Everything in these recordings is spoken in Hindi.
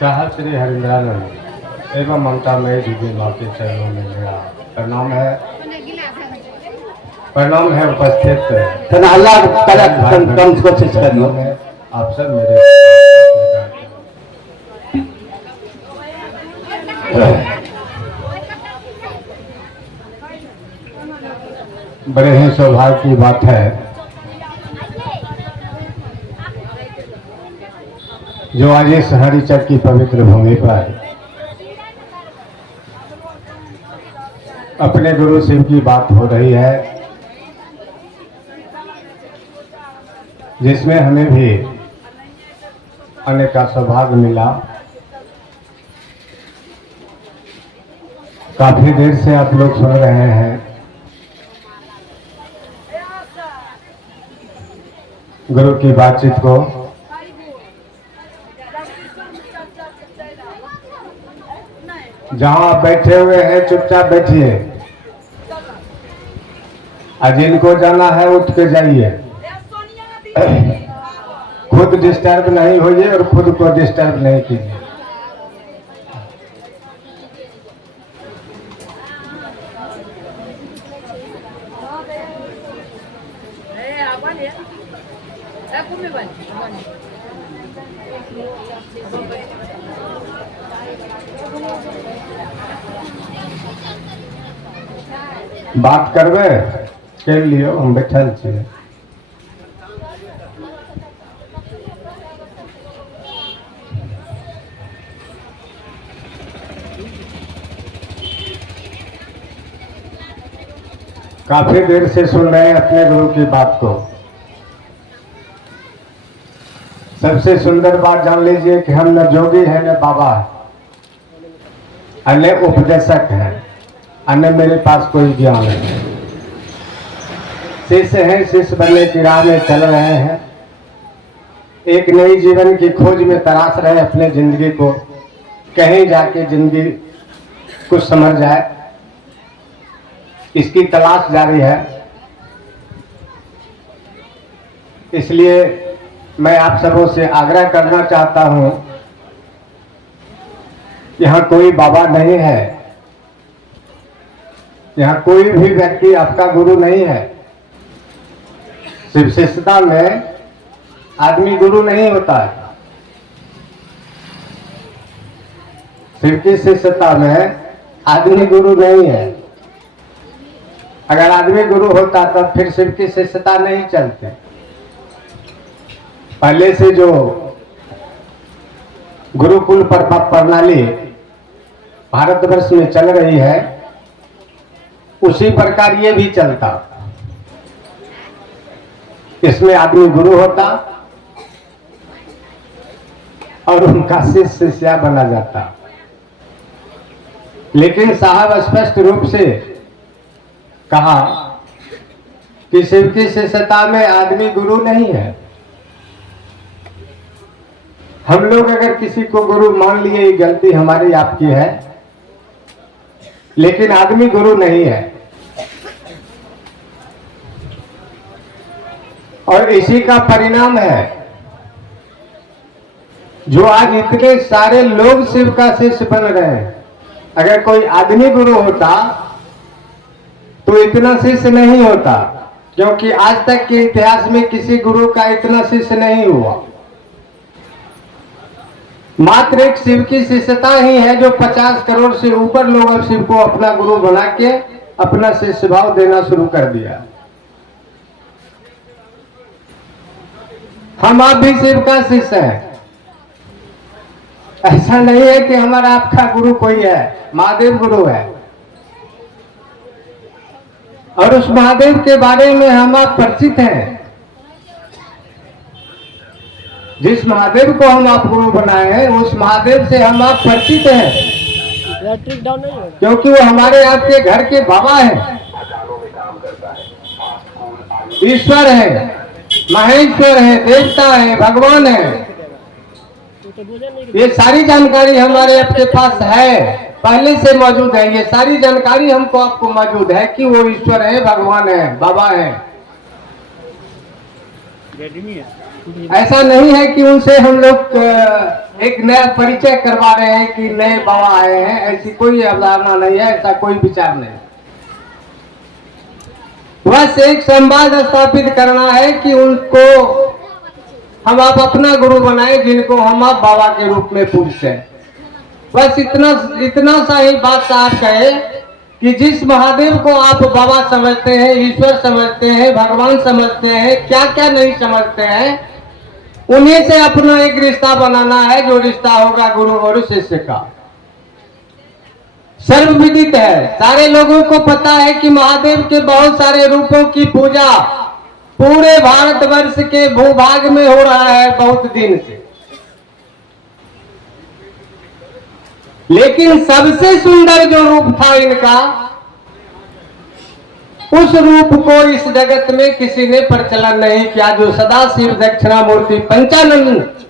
साहब श्री हरिंद्रानंद एवं ममता मई दीदी माँ के चरणों में मेरा प्रणाम है उपस्थित कोशिश करना आप सब मेरे बड़े ही सौभाग्य की बात है जो आज इस हरिचक की पवित्र भूमि पर अपने गुरु शिव की बात हो रही है, जिसमें हमें भी आने का सौभाग्य मिला। काफी देर से आप लोग सुन रहे हैं गुरु की बातचीत को। जहां आप बैठे हुए हैं चुपचाप बैठिए, आज जिनको जाना है उठ के जाइए, खुद डिस्टर्ब नहीं होइए और खुद को डिस्टर्ब नहीं कीजिए। बात करबे कर लियो, हम बैठल छियै। काफी देर से सुन रहे हैं अपने गुरु की बात को। सबसे सुंदर बात जान लीजिए कि हम न जोगी है न बाबा है, अन्य उपदेशक है, अन्य मेरे पास कोई ज्ञान है। शिष्य हैं, शिष्य बनने की राह में चल रहे हैं, एक नई जीवन की खोज में तलाश रहे अपने जिंदगी को, कहीं जाके जिंदगी कुछ समझ जाए, इसकी तलाश जारी है। इसलिए मैं आप सबों से आग्रह करना चाहता हूं, यहाँ कोई बाबा नहीं है, यहाँ कोई भी व्यक्ति आपका गुरु नहीं है। सिर्फ शिष्यता में आदमी गुरु नहीं होता है। सिर्फ की शिष्यता में आदमी गुरु नहीं है। अगर आदमी गुरु होता तो फिर सिर्फ की शिष्यता नहीं चलते। पहले से जो गुरुकुल पर प्रणाली भारतवर्ष में चल रही है, उसी प्रकार ये भी चलता। इसमें आदमी गुरु होता और उनका शिष्य शिष्या बना जाता। लेकिन साहब स्पष्ट रूप से कहा कि शिव की शिष्यता में आदमी गुरु नहीं है। हम लोग अगर किसी को गुरु मान लिए, ये गलती हमारी आपकी है, लेकिन आदमी गुरु नहीं है। और इसी का परिणाम है जो आज इतने सारे लोग शिव का शिष्य बन रहे हैं। अगर कोई आदमी गुरु होता तो इतना शिष्य नहीं होता, क्योंकि आज तक के इतिहास में किसी गुरु का इतना शिष्य नहीं हुआ। मात्र एक शिव की शिष्यता ही है जो 50 करोड़ से ऊपर लोग अब शिव को अपना गुरु बना के अपना शिष्य भाव देना शुरू कर दिया। हम आप भी शिव का शिष्य हैं। ऐसा नहीं है कि हमारा आपका गुरु कोई है, महादेव गुरु है। और उस महादेव के बारे में हम आप परिचित हैं। जिस महादेव को हम आप गुरु बनाए हैं, उस महादेव से हम आप परिचित हैं, क्योंकि वो हमारे आपके घर के बाबा हैं, ईश्वर है, महेश्वर है, देवता है, भगवान है। ये सारी जानकारी हमारे आपके पास है, पहले से मौजूद है। ये सारी जानकारी हमको आपको मौजूद है कि वो ईश्वर है, भगवान है, बाबा है। ऐसा नहीं है कि उनसे हम लोग एक नया परिचय करवा रहे हैं कि नए बाबा आए हैं, ऐसी कोई अवधारणा नहीं है, ऐसा कोई विचार नहीं। बस एक संवाद स्थापित करना है कि उनको हम आप अपना गुरु बनाए, जिनको हम आप बाबा के रूप में पूजते हैं। बस इतना सा ही बात आप कहे कि जिस महादेव को आप बाबा समझते हैं, ईश्वर समझते हैं, भगवान समझते हैं, क्या क्या नहीं समझते हैं, उन्हीं से अपना एक रिश्ता बनाना है, जो रिश्ता होगा गुरु और शिष्य का। सर्वविदित है, सारे लोगों को पता है कि महादेव के बहुत सारे रूपों की पूजा पूरे भारतवर्ष के भूभाग में हो रहा है बहुत दिन से। लेकिन सबसे सुंदर जो रूप था इनका, उस रूप को इस जगत में किसी ने प्रचलन नहीं किया। जो सदाशिव दक्षिणामूर्ति पंचानंद,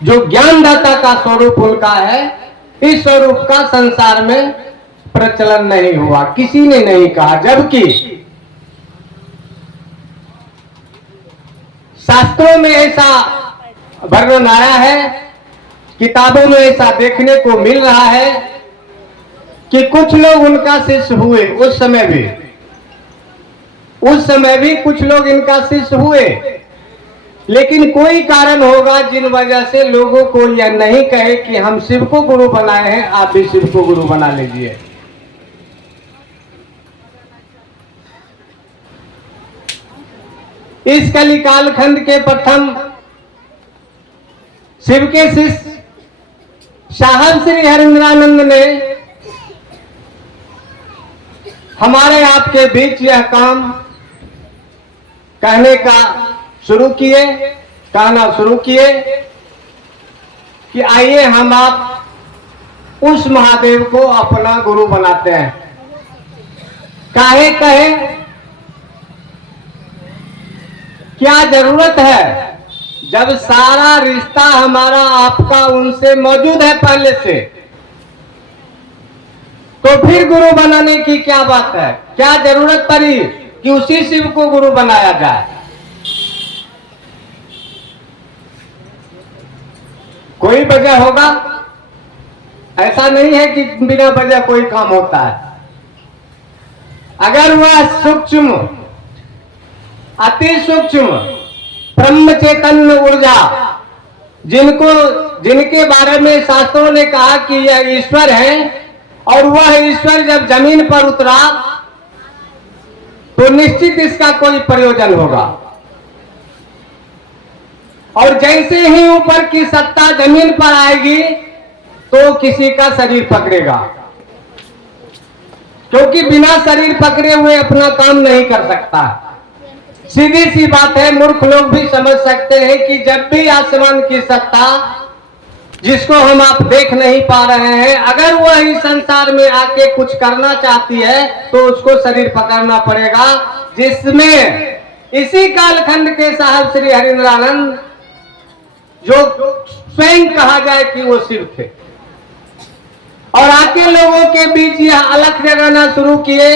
जो ज्ञानदाता का स्वरूप उनका है, इस स्वरूप का संसार में प्रचलन नहीं हुआ, किसी ने नहीं कहा। जबकि शास्त्रों में ऐसा वर्णन आया है, किताबों में ऐसा देखने को मिल रहा है कि कुछ लोग उनका शिष्य हुए। उस समय भी कुछ लोग इनका शिष्य हुए, लेकिन कोई कारण होगा जिन वजह से लोगों को यह नहीं कहे कि हम शिव को गुरु बनाए हैं, आप भी शिव को गुरु बना लीजिए। इस कली कालखंड के प्रथम शिव के शिष्य साहब श्री हरिंद्रानंद ने हमारे आपके बीच यह काम कहना शुरू किए कि आइए हम आप उस महादेव को अपना गुरु बनाते हैं। काहे कहे, क्या जरूरत है, जब सारा रिश्ता हमारा आपका उनसे मौजूद है पहले से, तो फिर गुरु बनाने की क्या बात है? क्या जरूरत पड़ी कि उसी शिव को गुरु बनाया जाए? कोई वजह होगा, ऐसा नहीं है कि बिना वजह कोई काम होता है। अगर वह सूक्ष्म, अति सूक्ष्म ब्रह्म चैतन्य ऊर्जा, जिनके बारे में शास्त्रों ने कहा कि यह ईश्वर है, और वह ईश्वर जब जमीन पर उतरा तो निश्चित इसका कोई प्रयोजन होगा। और जैसे ही ऊपर की सत्ता जमीन पर आएगी तो किसी का शरीर पकड़ेगा, क्योंकि बिना शरीर पकड़े हुए अपना काम नहीं कर सकता। सीधी सी बात है, मूर्ख लोग भी समझ सकते हैं कि जब भी आसमान की सत्ता, जिसको हम आप देख नहीं पा रहे हैं, अगर वह इस संसार में आके कुछ करना चाहती है तो उसको शरीर पकड़ना पड़ेगा। जिसमें इसी कालखंड के साहब श्री हरिंद्रानंद, जो स्वयं कहा जाए कि वो शिव थे, और आके लोगों के बीच यह अलख जगाना शुरू किए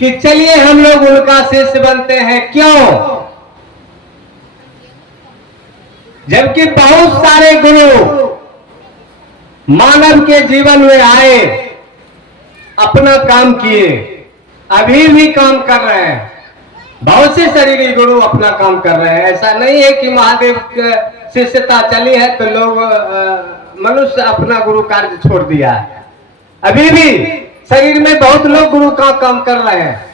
कि चलिए हम लोग उनका शिष्य बनते हैं। क्यों? जबकि बहुत सारे गुरु मानव के जीवन में आए, अपना काम किए, अभी भी काम कर रहे हैं। बहुत से शरीरी गुरु अपना काम कर रहे हैं। ऐसा नहीं है कि महादेव शिष्यता चली है तो लोग मनुष्य अपना गुरु कार्य छोड़ दिया है। अभी भी शरीर में बहुत लोग गुरु का काम कर रहे हैं।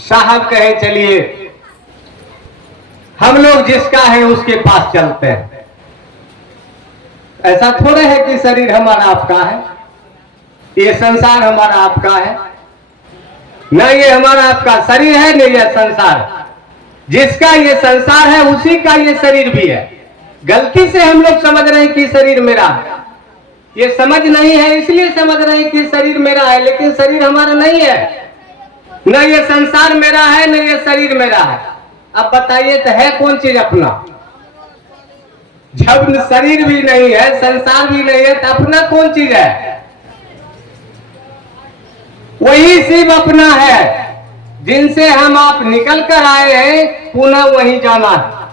साहब कहे चलिए हम लोग जिसका है उसके पास चलते हैं। ऐसा थोड़े है कि शरीर हमारा आपका है, ये संसार हमारा आपका है, न ये हमारा आपका शरीर है, न ये संसार। जिसका ये संसार है उसी का ये शरीर भी है। गलती से हम लोग समझ रहे हैं कि शरीर मेरा है, ये समझ नहीं है, इसलिए समझ रहे हैं कि शरीर मेरा है, लेकिन शरीर हमारा नहीं है। न ये संसार मेरा है, न ये शरीर मेरा है। अब बताइए तो है कौन चीज अपना? जब शरीर भी नहीं है, संसार भी नहीं है, तो अपना कौन चीज है? वही शिव अपना है, जिनसे हम आप निकल कर आए हैं, पुनः वहीं जाना है।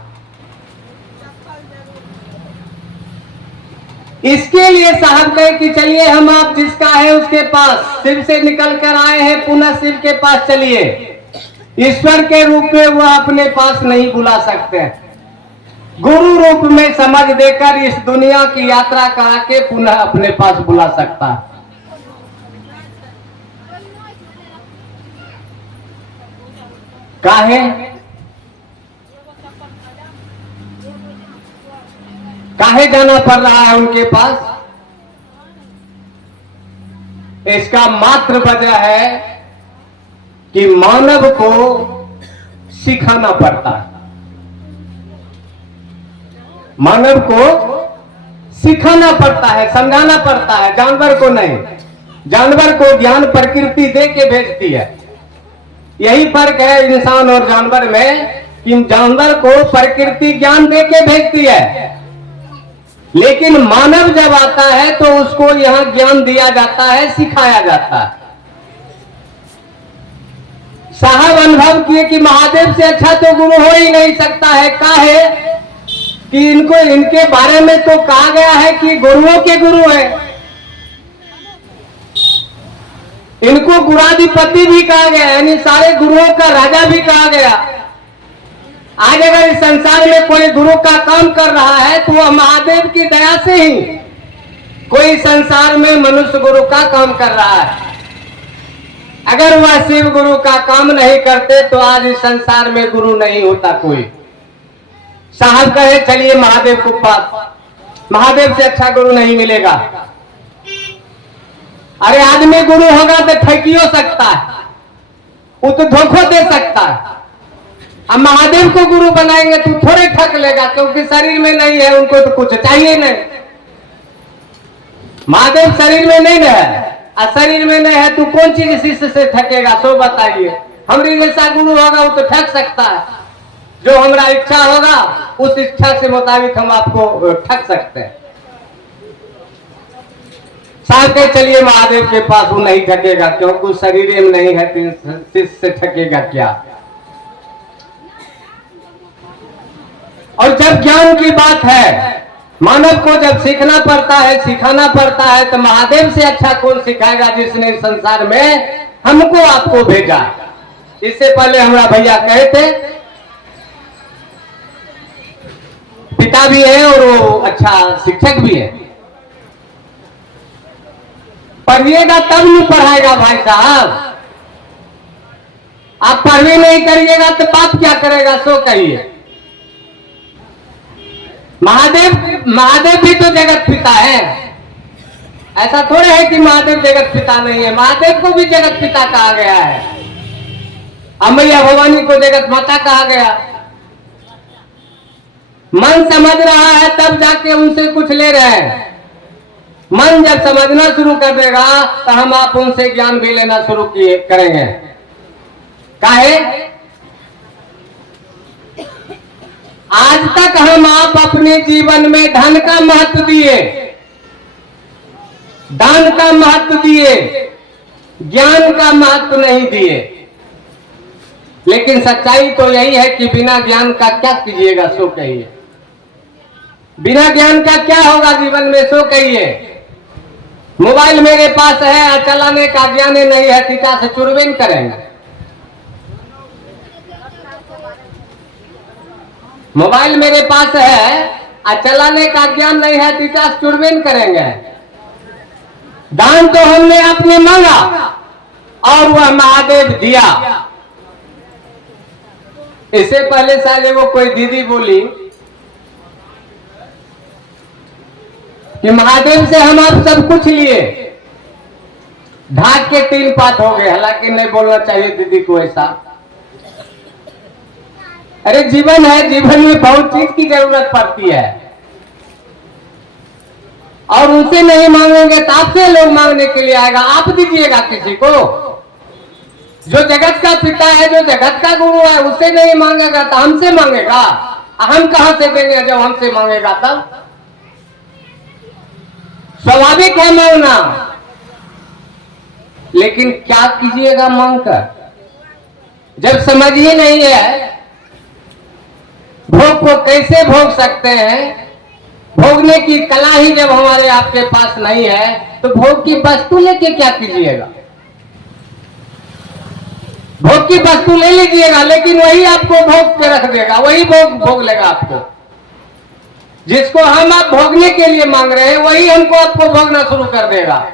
इसके लिए साहब कहे कि चलिए हम आप जिसका है उसके पास, शिव से निकल कर आए हैं, पुनः शिव के पास चलिए। ईश्वर के रूप में वह अपने पास नहीं बुला सकते, गुरु रूप में समझ देकर इस दुनिया की यात्रा करा के पुनः अपने पास बुला सकता है। काहे काहे जाना पड़ रहा है उनके पास? इसका मात्र वजह है कि मानव को सिखाना पड़ता है, मानव को सिखाना पड़ता है, समझाना पड़ता है, जानवर को नहीं। जानवर को ज्ञान प्रकृति दे के भेजती है। यही फर्क है इंसान और जानवर में कि जानवर को प्रकृति ज्ञान दे के भेजती है, लेकिन मानव जब आता है तो उसको यहां ज्ञान दिया जाता है, सिखाया जाता है। साहब अनुभव किए कि महादेव से अच्छा तो गुरु हो ही नहीं सकता है। काहे कि इनको इनके बारे में तो कहा गया है कि गुरुओं के गुरु है, इनको गुराधिपति भी कहा गया, यानी सारे गुरुओं का राजा भी कहा गया। आज अगर इस संसार में कोई गुरु का काम कर रहा है तो वह महादेव की दया से ही कोई संसार में मनुष्य गुरु का काम कर रहा है। अगर वह शिव गुरु का काम नहीं करते तो आज इस संसार में गुरु नहीं होता कोई। साहब कहे चलिए महादेव को पास, महादेव से अच्छा गुरु नहीं मिलेगा। अरे आदमी गुरु होगा तो ठगियो सकता है, वो तो धोखा दे सकता है। अब महादेव को गुरु बनाएंगे तो थोड़े ठग लेगा, क्योंकि शरीर में नहीं है, उनको तो कुछ चाहिए नहीं। महादेव शरीर में नहीं है, और शरीर में नहीं है तो कौन चीज शिष्य से ठगेगा? सो बताइए। हमारी जैसा गुरु होगा वो तो ठग सकता है, जो हमारा इच्छा होगा उस इच्छा के मुताबिक हम आपको ठग सकते हैं। साहब के चलिए महादेव के पास, वो नहीं ठगेगा, क्योंकि उस शरीर में नहीं है तो शिष्य से ठगेगा क्या? और जब ज्ञान की बात है, मानव को जब सीखना पड़ता है, सिखाना पड़ता है, तो महादेव से अच्छा कौन सिखाएगा जिसने संसार में हमको आपको भेजा। इससे पहले हमारा भैया कहे थे, पिता भी है और वो अच्छा शिक्षक भी है। पढ़िएगा तब नहीं पढ़ाएगा भाई साहब। आप पढ़वी नहीं करिएगा तो बाप क्या करेगा? सो कहिए। महादेव भी तो जगत पिता है, ऐसा थोड़े है कि महादेव जगत पिता नहीं है। महादेव को भी जगत पिता कहा गया है, अमैया भवानी को जगत माता कहा गया। मन समझ रहा है तब जाके उनसे कुछ ले रहे हैं। मन जब समझना शुरू कर देगा तो हम आप उनसे ज्ञान भी लेना शुरू करेंगे। काहे? आज तक हम आप अपने जीवन में धन का महत्व दिए, दान का महत्व दिए, ज्ञान का महत्व नहीं दिए। लेकिन सच्चाई तो यही है कि बिना ज्ञान का क्या कीजिएगा? सो कहिए। बिना ज्ञान का क्या होगा जीवन में? सो कहिए। मोबाइल मेरे पास है, चलाने का ज्ञान नहीं है, टीका से चुरबेन करेंगे। मोबाइल मेरे पास है और चलाने का ज्ञान नहीं है, टीका से चुरबेन करेंगे। दान तो हमने आपने मांगा और वह महादेव दिया। इससे पहले शायद वो कोई दीदी बोली कि महादेव से हम आप सब कुछ लिए, ढाक के 3 पात हो गए। हालांकि नहीं बोलना चाहिए दीदी को ऐसा। अरे जीवन है, जीवन में बहुत चीज की जरूरत पड़ती है, और उनसे नहीं मांगेंगे तो आपसे लोग मांगने के लिए आएगा। आप दीजिएगा किसी को? जो जगत का पिता है, जो जगत का गुरु है, उससे नहीं मांगेगा तो हमसे मांगेगा। हम कहां से देंगे जब हमसे मांगेगा? तब स्वाभाविक है मांगना। लेकिन क्या कीजिएगा मांग कर? जब समझ ही नहीं है भोग को कैसे भोग सकते हैं, भोगने की कला ही जब हमारे आपके पास नहीं है, तो भोग की वस्तु लेके क्या कीजिएगा? भोग की वस्तु ले लीजिएगा, लेकिन वही आपको भोग के रख देगा, वही भोग लेगा आपको। जिसको हम आप भोगने के लिए मांग रहे हैं, वही हमको आपको भोगना शुरू कर देगा।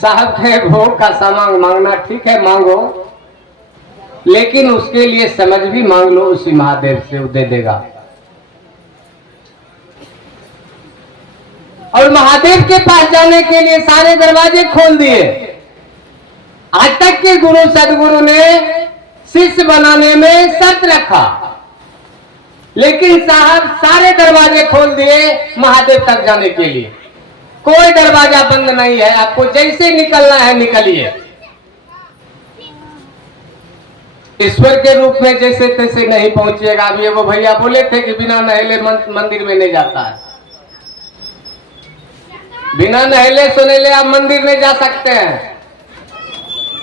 साहब के भोग का सामान मांगना ठीक है, मांगो, लेकिन उसके लिए समझ भी मांग लो, उसी महादेव से वो दे देगा। और महादेव के पास जाने के लिए सारे दरवाजे खोल दिए। आज तक के गुरु सदगुरु ने शिष्य बनाने में शर्त रखा, लेकिन साहब सारे दरवाजे खोल दिए महादेव तक जाने के लिए। कोई दरवाजा बंद नहीं है, आपको जैसे निकलना है निकलिए। ईश्वर के रूप में जैसे तैसे नहीं पहुंचिएगा। अभी वो भैया बोले थे कि बिना नहले मंदिर में नहीं जाता है। बिना नहले सुनेले आप मंदिर में जा सकते हैं,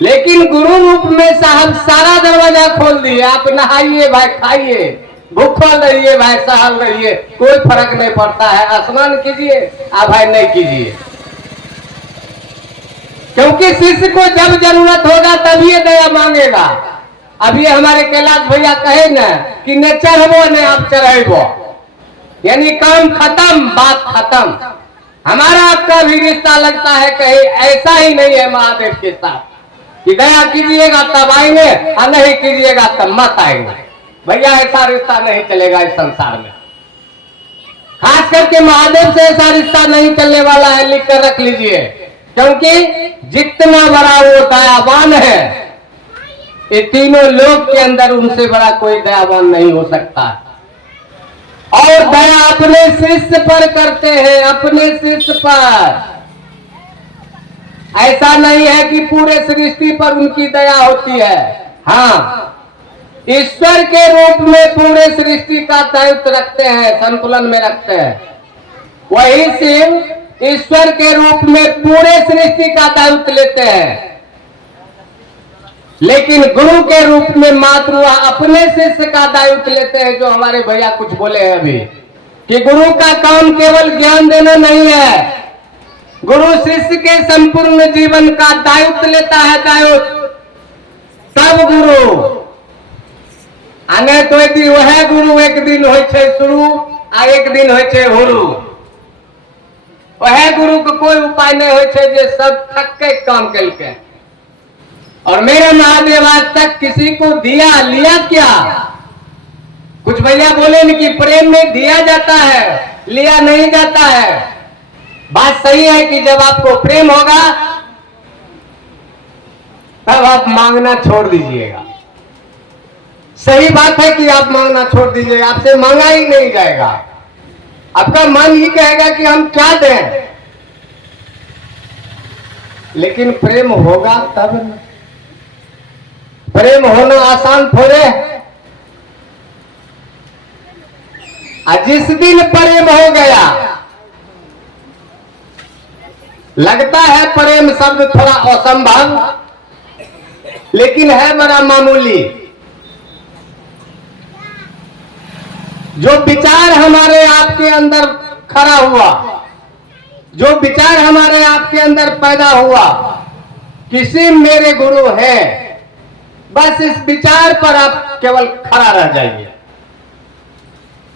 लेकिन गुरु रूप में साहब सारा दरवाजा खोल दिए। आप नहाइए भाई, खाइए, भूखा रहिए भाई, सहल रहिए, कोई फर्क नहीं पड़ता है। स्नान कीजिए, आप भाई नहीं कीजिए, क्योंकि शिष्य को जब जरूरत होगा तभी ये दया मांगेगा। अब ये हमारे कैलाश भैया कहे ना कि न चढ़बो न आप चढ़ेबो, यानी काम खत्म, बात खत्म। हमारा आपका भी रिश्ता लगता है कहीं ऐसा ही नहीं है महादेव के साथ कि दया कीजिएगा तब आएंगे और नहीं कीजिएगा तब मत आएंगे। भैया ऐसा रिश्ता नहीं चलेगा इस संसार में। खास करके महादेव से ऐसा रिश्ता नहीं चलने वाला है, लिख कर रख लीजिए, क्योंकि जितना बड़ा वो दयावान है, ये तीनों लोग के अंदर उनसे बड़ा कोई दयावान नहीं हो सकता। और दया अपने शिष्य पर करते हैं, अपने शिष्य पर। ऐसा नहीं है कि पूरे सृष्टि पर उनकी दया होती है। हाँ, ईश्वर के रूप में पूरे सृष्टि का दायित्व रखते हैं, संतुलन में रखते हैं। वही शिव ईश्वर के रूप में पूरे सृष्टि का दायित्व लेते हैं, लेकिन गुरु के रूप में मात्र वह अपने शिष्य का दायित्व लेते हैं। जो हमारे भैया कुछ बोले हैं अभी कि गुरु का काम केवल ज्ञान देना नहीं है, गुरु शिष्य के संपूर्ण जीवन का दायित्व लेता है, दायित्व। तब गुरु आने तो वह गुरु एक दिन हो शुरू आ एक दिन हो हुरु। वह गुरु को कोई उपाय नहीं हो जे सब थक के काम कल के। और मेरे महादेव आज तक किसी को दिया लिया क्या? कुछ भैया बोले न कि प्रेम में दिया जाता है, लिया नहीं जाता है। बात सही है कि जब आपको प्रेम होगा तब आप मांगना छोड़ दीजिएगा। सही बात है कि आप मांगना छोड़ दीजिएगा, आपसे मांगा ही नहीं जाएगा। आपका मन ही कहेगा कि हम क्या दें, लेकिन प्रेम होगा तब। प्रेम होना आसान थोड़े। जिस दिन प्रेम हो गया, लगता है प्रेम शब्द थोड़ा असंभव, लेकिन है बड़ा मामूली। जो विचार हमारे आपके अंदर खड़ा हुआ, जो विचार हमारे आपके अंदर पैदा हुआ, किसी मेरे गुरु है, बस इस विचार पर आप केवल खड़ा रह जाइए।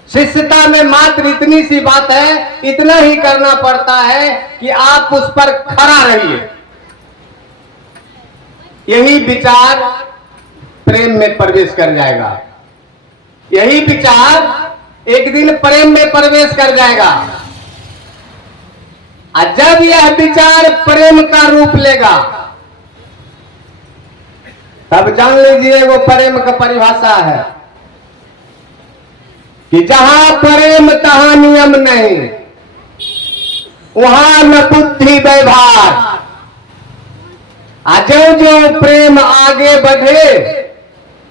शिष्यता में मात्र इतनी सी बात है, इतना ही करना पड़ता है कि आप उस पर खड़ा रहिए। यही विचार प्रेम में प्रवेश कर जाएगा। यही विचार एक दिन प्रेम में प्रवेश कर जाएगा। और जब यह विचार प्रेम का रूप लेगा, तब जान लीजिए वो प्रेम का परिभाषा है कि जहां प्रेम तहां नियम नहीं, वहां न बुद्धि व्यवहार। जो जो प्रेम आगे बढ़े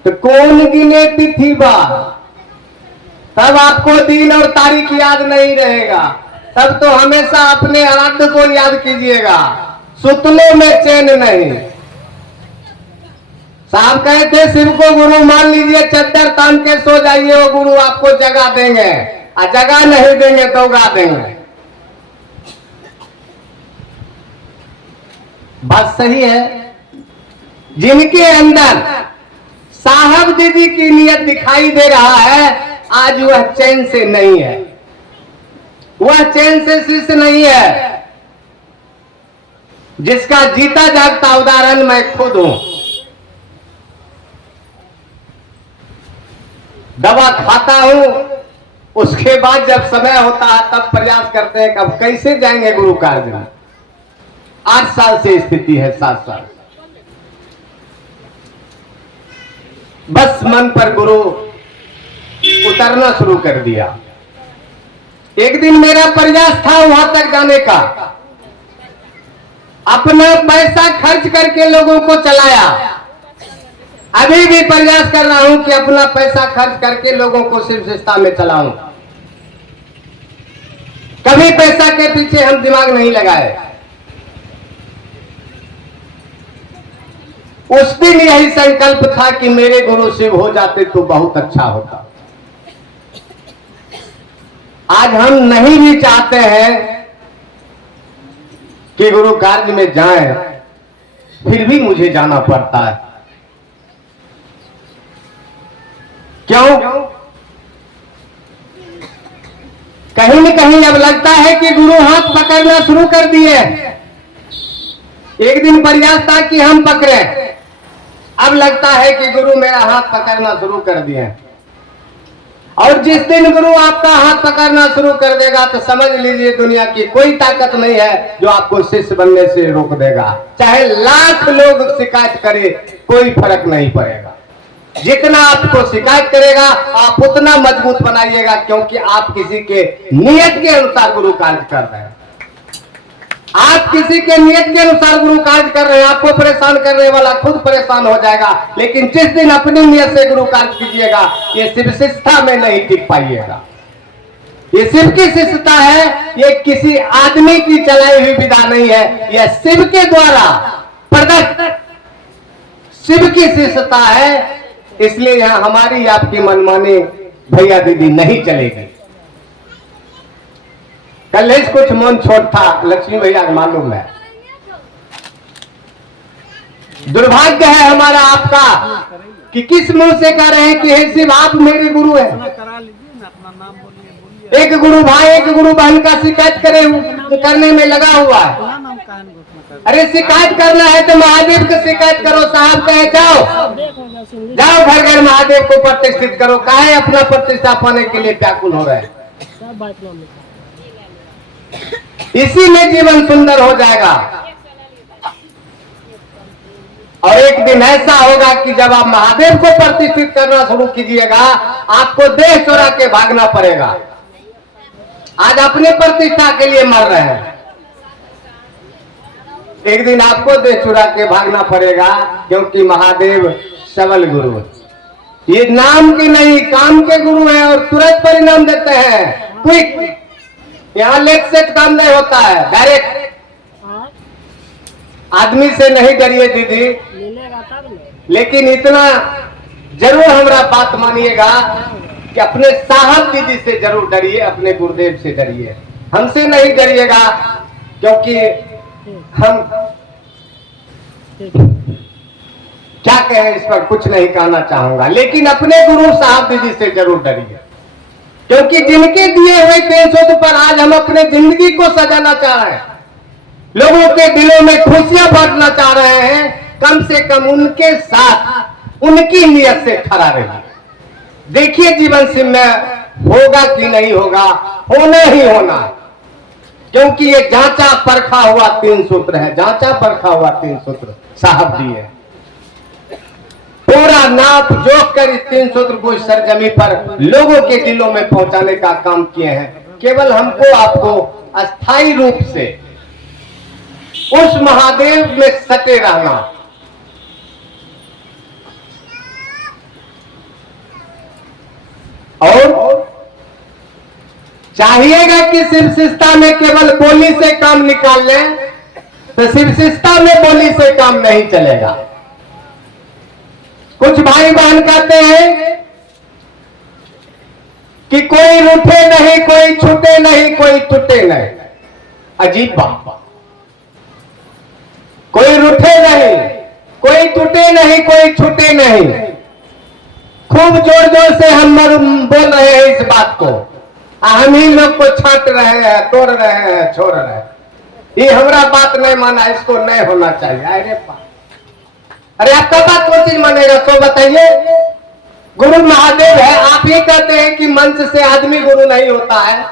तो कौन गिने तिथि बा, तब आपको दिन और तारीख याद नहीं रहेगा, तब तो हमेशा अपने आराध्य को याद कीजिएगा, सुतले में चैन नहीं। साहब कहे थे शिव को गुरु मान लीजिए, चद्दर तान के सो जाइए, वो गुरु आपको जगा देंगे, और जगा नहीं देंगे तो उगा देंगे। बात सही है। जिनके अंदर साहब दीदी की नियत दिखाई दे रहा है, आज वह चैन से नहीं है, वह चैन से शिष्य नहीं है। जिसका जीता जागता उदाहरण मैं खुद हूं। दवा खाता हूं, उसके बाद जब समय होता है तब प्रयास करते हैं कब कैसे जाएंगे गुरु कार्य में। 8 साल से स्थिति है, 7 साल। बस मन पर गुरु उतरना शुरू कर दिया। एक दिन मेरा प्रयास था वहां तक जाने का, अपना पैसा खर्च करके लोगों को चलाया। अभी भी प्रयास कर रहा हूं कि अपना पैसा खर्च करके लोगों को शिव संस्था में चलाऊं। कभी पैसा के पीछे हम दिमाग नहीं लगाए। उस दिन यही संकल्प था कि मेरे गुरु शिव हो जाते तो बहुत अच्छा होता। आज हम नहीं भी चाहते हैं कि गुरु कार्य में जाएं, फिर भी मुझे जाना पड़ता है। क्यों? कहीं न कहीं अब लगता है कि गुरु हाथ पकड़ना शुरू कर दिए। एक दिन प्रयास था कि हम पकड़े, अब लगता है कि गुरु मेरा हाथ पकड़ना शुरू कर दिए। और जिस दिन गुरु आपका हाथ पकड़ना शुरू कर देगा तो समझ लीजिए दुनिया की कोई ताकत नहीं है जो आपको शिष्य बनने से रोक देगा। चाहे लाख लोग शिकायत करे, कोई फर्क नहीं पड़ेगा। जितना आपको शिकायत करेगा आप उतना मजबूत बनाइएगा, क्योंकि आप किसी के नियत के अनुसार गुरु कार्य कर रहे हैं। आप किसी के नियत के अनुसार गुरु कार्य कर रहे हैं, आपको परेशान करने वाला खुद परेशान हो जाएगा। लेकिन जिस दिन अपनी नियत से गुरु कार्य कीजिएगा, ये शिव शिष्टता में नहीं टिक पाइएगा। ये शिव की शिष्टता है, ये किसी आदमी की चलाई हुई विधा नहीं है, यह शिव के द्वारा प्रदत्त शिव की शिष्टता है। इसलिए यहां हमारी आपकी मनमानी भैया दीदी नहीं चलेगी। कल कुछ मन छोट था, लक्ष्मी भैया मालूम है। दुर्भाग्य है हमारा आपका कि किस मुंह से कह रहे हैं कि हे शिव आप मेरे गुरु हैं। एक गुरु भाई एक गुरु बहन का शिकायत करने में लगा हुआ है। अरे शिकायत करना है तो महादेव को शिकायत करो। साहब कहे जाओ जाओ घर घर महादेव को प्रतिष्ठित करो। काहे अपना प्रतिष्ठा पाने के लिए व्याकुल हो रहे हैं। इसी में जीवन सुंदर हो जाएगा। और एक दिन ऐसा होगा कि जब आप महादेव को प्रतिष्ठित करना शुरू कीजिएगा, आपको देह चुरा के भागना पड़ेगा। आज अपने प्रतिष्ठा के लिए मर रहे हैं, एक दिन आपको देह चुरा के भागना पड़ेगा, क्योंकि महादेव सबल गुरु, ये नाम के नहीं काम के गुरु हैं और तुरंत परिणाम देते हैं। क्विक, यहाँ लेट सेट काम नहीं होता है, डायरेक्ट। आदमी से नहीं डरिए दीदी, लेकिन इतना जरूर हमारा बात मानिएगा कि अपने साहब दीदी से जरूर डरिए, अपने गुरुदेव से डरिए। हमसे नहीं डरिएगा, क्योंकि हम क्या कहें इस पर कुछ नहीं कहना चाहूंगा। लेकिन अपने गुरु साहब दीदी से जरूर डरिए, क्योंकि जिनके दिए हुए 3 सूत्र पर आज हम अपने जिंदगी को सजाना चाह रहे हैं, लोगों के दिलों में खुशियां बांटना चाह रहे हैं। कम से कम उनके साथ उनकी नियत से खड़ा रहिए। देखिए जीवन सिंह में होगा कि नहीं होगा, होना ही होना, क्योंकि ये जांचा परखा हुआ 3 सूत्र है। जांचा परखा हुआ 3 सूत्र साहब जी है। पूरा नाप जोक कर इस 3 सूत्र को इस सरजमी पर लोगों के दिलों में पहुंचाने का काम किए हैं। केवल हमको आपको अस्थाई रूप से उस महादेव में सटे रहना। और चाहिएगा कि शिव शिष्टता में केवल बोली से काम निकाल लें, तो शिव शिष्टता में बोली से काम नहीं चलेगा। कुछ भाई बहन कहते हैं कि कोई रूठे नहीं, कोई छूटे नहीं, कोई टूटे नहीं। अजीब बात। कोई रूठे नहीं, कोई टूटे नहीं, कोई छूटे नहीं। खूब जोर जोर से हम बोल रहे हैं इस बात को, हम ही लोग को छांट रहे हैं, तोड़ रहे हैं, छोड़ रहे हैं। ये हमारा बात नहीं माना, इसको नहीं होना चाहिए। अरे आपका बात कौन चीज मानेगा तो बताइए। गुरु महादेव है, आप ही कहते हैं कि मंच से आदमी गुरु नहीं होता है,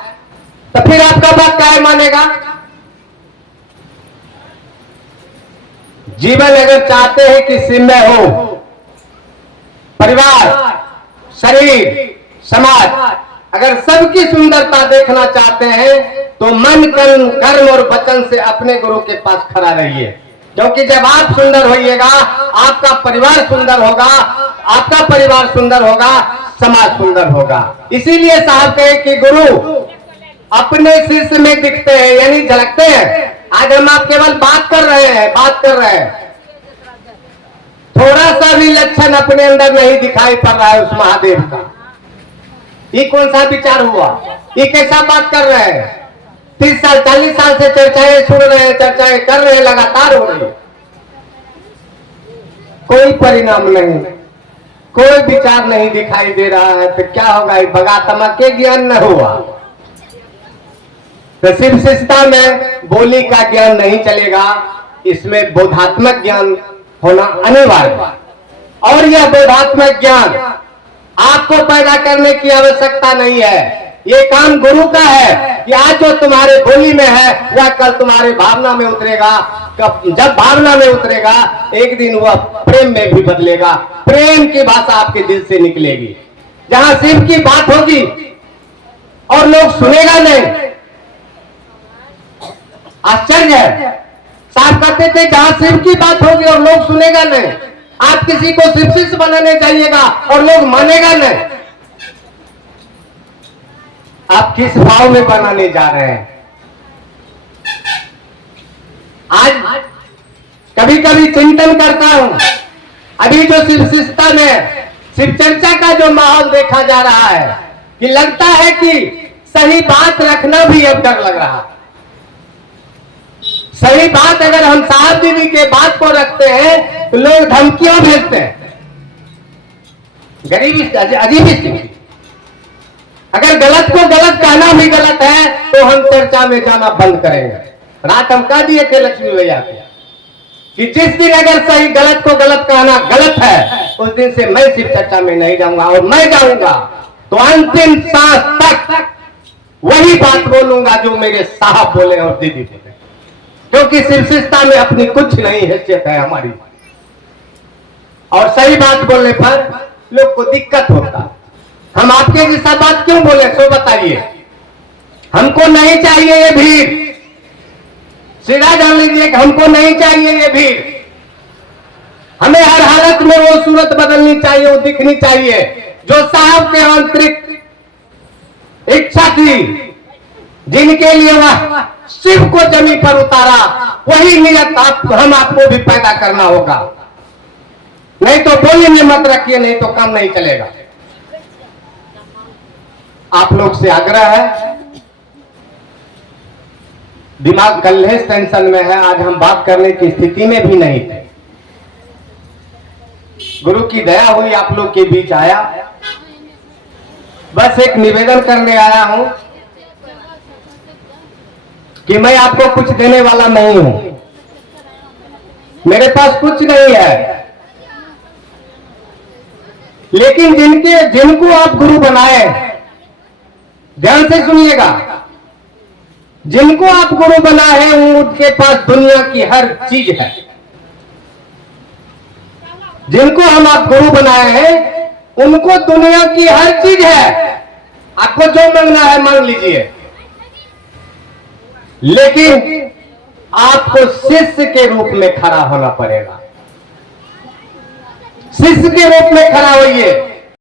तो फिर आपका बात क्या मानेगा। जीवन अगर चाहते हैं कि सिमय हो, परिवार, शरीर, समाज, अगर सबकी सुंदरता देखना चाहते हैं तो मन कर्म और वचन से अपने गुरु के पास खड़ा रहिए। क्योंकि जब आप सुंदर होइएगा, आपका परिवार सुंदर होगा, आपका परिवार सुंदर होगा, समाज सुंदर होगा। इसीलिए साहब कहे कि गुरु अपने शिष्य में दिखते हैं, यानी झलकते हैं। आज हम आप केवल बात कर रहे हैं, बात कर रहे हैं, थोड़ा सा भी लक्षण अपने अंदर नहीं दिखाई पड़ रहा है उस महादेव का। ये कौन सा विचार हुआ, ये कैसा बात कर रहे हैं। 30 साल 40 साल से चर्चाएं सुन रहे हैं, चर्चाएं कर रहे हैं, लगातार हो रही, कोई परिणाम नहीं, कोई विचार नहीं दिखाई दे रहा है। तो क्या होगा, भगा तमके ज्ञान न हुआ तो शिव शिष्टता में बोली का ज्ञान नहीं चलेगा, इसमें बोधात्मक ज्ञान होना अनिवार्य। और यह बोधात्मक ज्ञान आपको पैदा करने की आवश्यकता नहीं है, ये काम गुरु का है कि आज जो तुम्हारे बोली में है वह कल तुम्हारे भावना में उतरेगा। जब भावना में उतरेगा एक दिन वह प्रेम में भी बदलेगा, प्रेम की भाषा आपके दिल से निकलेगी। जहां शिव की बात होगी और लोग सुनेगा नहीं, आश्चर्य है। साहब कहते थे जहां शिव की बात होगी और लोग सुनेगा नहीं, आप किसी को शिव शिष्य बनाने जाइएगा और लोग मानेगा नहीं। आप किस भाव में बनाने जा रहे हैं। आज कभी कभी चिंतन करता हूं, अभी जो शिव शिष्टता में शिव चर्चा का जो माहौल देखा जा रहा है कि लगता है कि सही बात रखना भी अब डर लग रहा है। सही बात अगर हम साहब दीदी के बात को रखते हैं तो लोग धमकियां भेजते हैं। गरीबी अजीब स्थिति। अगर गलत को गलत कहना भी गलत है तो हम चर्चा में जाना बंद करेंगे। रात हम कह दिए थे लक्ष्मी भैया को कि जिस दिन अगर सही गलत को गलत कहना गलत है उस दिन से मैं शिव चर्चा में नहीं जाऊंगा, और मैं जाऊंगा तो अंतिम सांस तक वही बात बोलूंगा जो मेरे साहब बोले और दीदी बोले। क्योंकि शिव शिष्टता में अपनी कुछ नहीं हैसियत है हमारी, और सही बात बोलने पर लोग को दिक्कत होता। हम आपके जैसा बात क्यों बोले सो बताइए। हमको नहीं चाहिए ये भीड़, सीधा जान लीजिए कि हमको नहीं चाहिए ये भीड़। हमें हर हालत में वो सूरत बदलनी चाहिए, वो दिखनी चाहिए जो साहब के आंतरिक इच्छा थी, जिनके लिए वह शिव को जमीन पर उतारा, वही नियत हम आपको भी पैदा करना होगा। नहीं तो बोली में मत रखिए, नहीं तो काम नहीं चलेगा। आप लोग से आग्रह है, दिमाग कल्लेस टेंशन में है, आज हम बात करने की स्थिति में भी नहीं थे। गुरु की दया हुई आप लोग के बीच आया, बस एक निवेदन करने आया हूं कि मैं आपको कुछ देने वाला नहीं हूं, मेरे पास कुछ नहीं है। लेकिन जिनको आप गुरु बनाए, ध्यान से सुनिएगा, जिनको आप गुरु बनाए उनके पास दुनिया की हर चीज है। जिनको हम आप गुरु बनाए हैं उनको दुनिया की हर चीज है। आपको जो मांगना है मांग लीजिए, लेकिन आपको शिष्य के रूप में खड़ा होना पड़ेगा। शिष्य के रूप में खड़ा होइए।